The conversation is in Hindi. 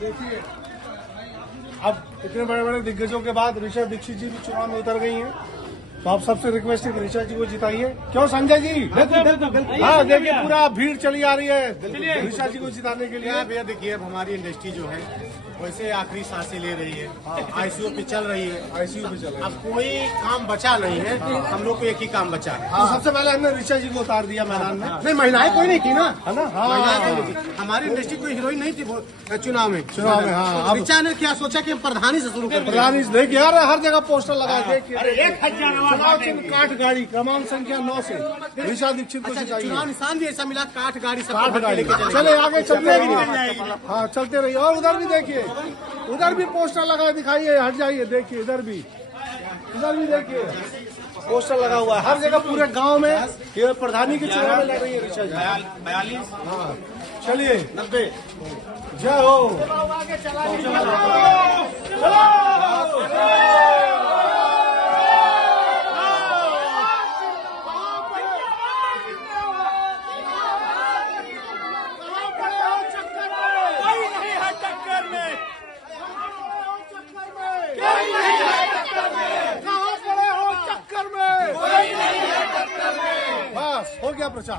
देखिए अब इतने बड़े बड़े दिग्गजों के बाद ऋषा दीक्षित जी भी चुनाव में उतर गई हैं, तो आप सबसे रिक्वेस्ट है कि ऋषा जी को जिताइए। क्यों संजय जी? हाँ देखिए पूरा भीड़ चली आ रही है ऋषा जी को जिताने के लिए। भैया देखिए अब हमारी इंडस्ट्री जो है वैसे आखिरी सांसें ले रही है, आईसीयू पे चल रही है, आईसीयू पे चल रहा है। अब कोई काम बचा नहीं है, हम लोग को एक ही काम बचा है। तो सबसे पहले हमने ऋषा जी को उतार दिया मैदान में। नहीं महिलाएं कोई नहीं थी ना, है ना? महिलाएं कोई हाँ नहीं थी। हमारी इंडस्ट्री कोई हीरोइन नहीं थी चुनाव में। हाँ। अब ऋचा ने क्या सोचा कि हम प्रधानी से शुरू करें। प्रधानी देखिए यार हर जगह पोस्टर लगा देखिए। चुनाव चिन्ह काठ गाड़ी क्रमांक संख्या 9 से ऋषा दीक्षित को जिताइए। चुनाव निशान भी ऐसा मिला, काठ गाड़ी सब काठ गाड़ी लेके चले। चले आगे चलते रहिए। हाँ चलते रहिए। और उधर भी देखिए, उधर भी पोस्टर लगा दिखाइए, हट जाइए देखिए इधर भी देखिए पोस्टर लगा हुआ है हर जगह पूरे गांव में। ये प्रधानी के चुनाव में लड़ रही है ऋषा जी। 42 हाँ चलिए 90 जय हो। बस हो गया प्रचार।